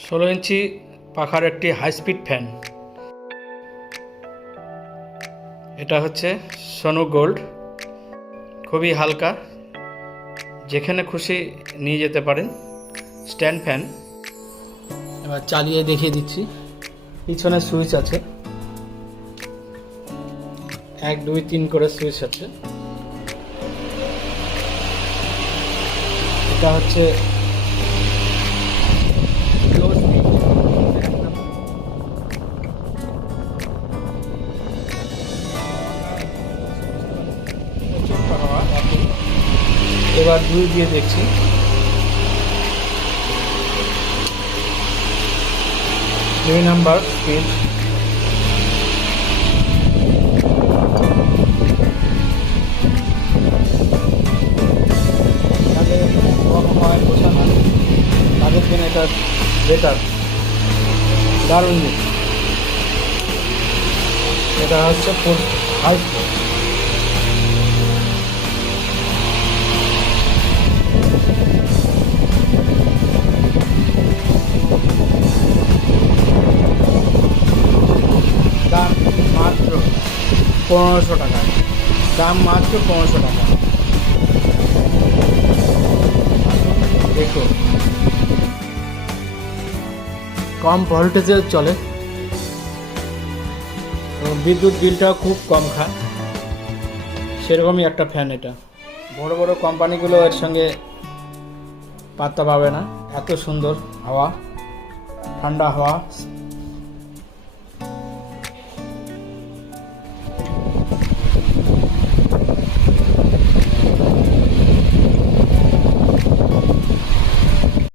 16 ইঞ্চি পাখার একটি high speed fan. এটা হচ্ছে সোনু গোল্ড, খুবই হালকা, যেখানে খুশি নিয়ে যেতে পারেন। Stand fan. এবার চালিয়ে দেখিয়ে দিচ্ছি। পিছনে সুইচ আছে, 1 2 3 করে সুইচ আছে। এটা হচ্ছে এবার 2 দিয়ে দেখছি। দুই নাম্বার স্পিড। তাদের জন্য এটা বেটার, দারুণ জিনিস। এটা হচ্ছে হাই স্পিড। দাম মাত্র 1500 টাকা। দাম মাত্র 1500 টাকা। দেখো, কম ভোল্টেজে চলে এবং বিদ্যুৎ বিলটাও খুব কম খায়। সেরকমই একটা ফ্যান এটা। বড় বড় কোম্পানিগুলো এর সঙ্গে পাত্তা পাবে না। এত সুন্দর হাওয়া, ঠান্ডা হাওয়া।